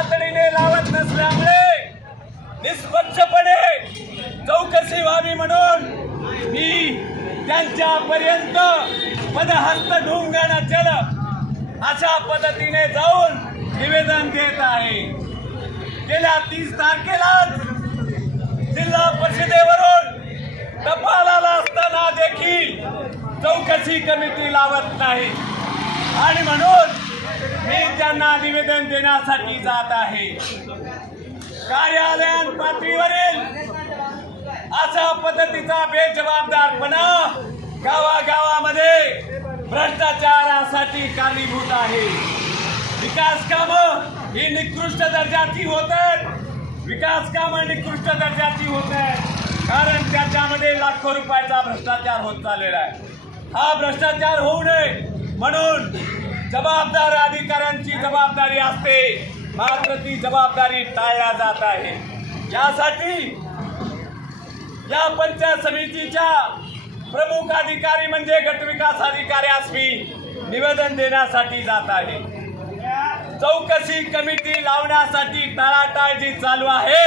तातडीने लावत नसल्यामुळे निष्पक्षपणे चौकशी व्हावी म्हणून मी त्यांच्यापर्यंत पदहस्त ढुंगाणं केलं अशा पद्धतीने जाऊन निवेदन देत आहे. गेल्या तीस तारखेला जिल्हा परिषदेवरून टपाल आला असताना देखील चौकशी कमिटी लावत नाही. आणि म्हणून मी त्यांना निवेदन देण्यासाठी जात आहे. कार्यालयात पातळीवरील अशा पद्धतीचा बेजबाबदारपणा गावागावामध्ये भ्रष्टाचारासाठी कारणीभूत आहे. विकास कामं ही निकृष्ट दर्जाची होत आहेत विकास कामं निकृष्ट दर्जाची होत आहेत कारण त्याच्यामध्ये लाखो रुपयाचा भ्रष्टाचार होत चाललेला आहे. हा भ्रष्टाचार होऊ नये म्हणून जबाबदार अधिकाऱ्यांची जबाबदारी असते. मात्र ती जबाबदारी टाळल्या जात आहे. यासाठी या पंचायत समितीच्या प्रमुख अधिकारी म्हणजे गटविकास अधिकाऱ्यास मी निवेदन देण्यासाठी जात आहे. चौकशी कमिटी लावण्यासाठी टाळाटाळ जी चालू आहे.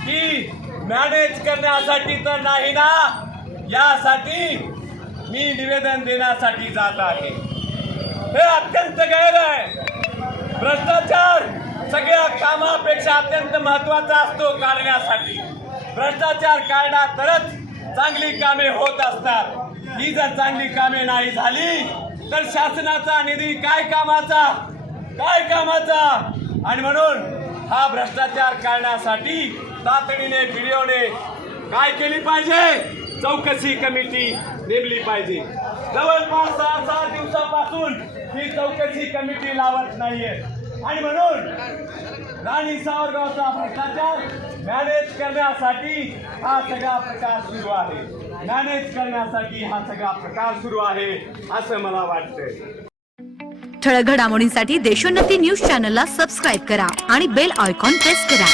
ती मॅनेज करण्यासाठी तर नाही ना? यासाठी मी निवेदन देण्यासाठी जात आहे. हे अत्यंत गैर आहे. भ्रष्टाचार सगळ्या कामापेक्षा अत्यंत महत्त्वाचा असतो काढण्यासाठी. भ्रष्टाचार काढला तरच चांगली कामे होत असतात. ही जर चांगली कामे नाही झाली तर शासनाचा निधी काय कामाचा? काय कामाचा? आणि म्हणून हा भ्रष्टाचार काढण्यासाठी तातडीने व्हिडिओने काय केली पाहिजे? चौकशी कमिटी नेमली पाहिजे. जवळपास दिवसापासून ही चौकशी कमिटी लावत नाहीये. आणि म्हणून राणी सावरगावचा भ्रष्टाचार मॅनेज करण्यासाठी हा सगळा प्रकार सुरू आहे. मॅनेज करण्यासाठी हा सगळा प्रकार सुरू आहे असं मला वाटतंय. ठळक घडामोडींसाठी देशोन्नती न्यूज चॅनलला सबस्क्राईब करा आणि बेल आयकॉन प्रेस करा.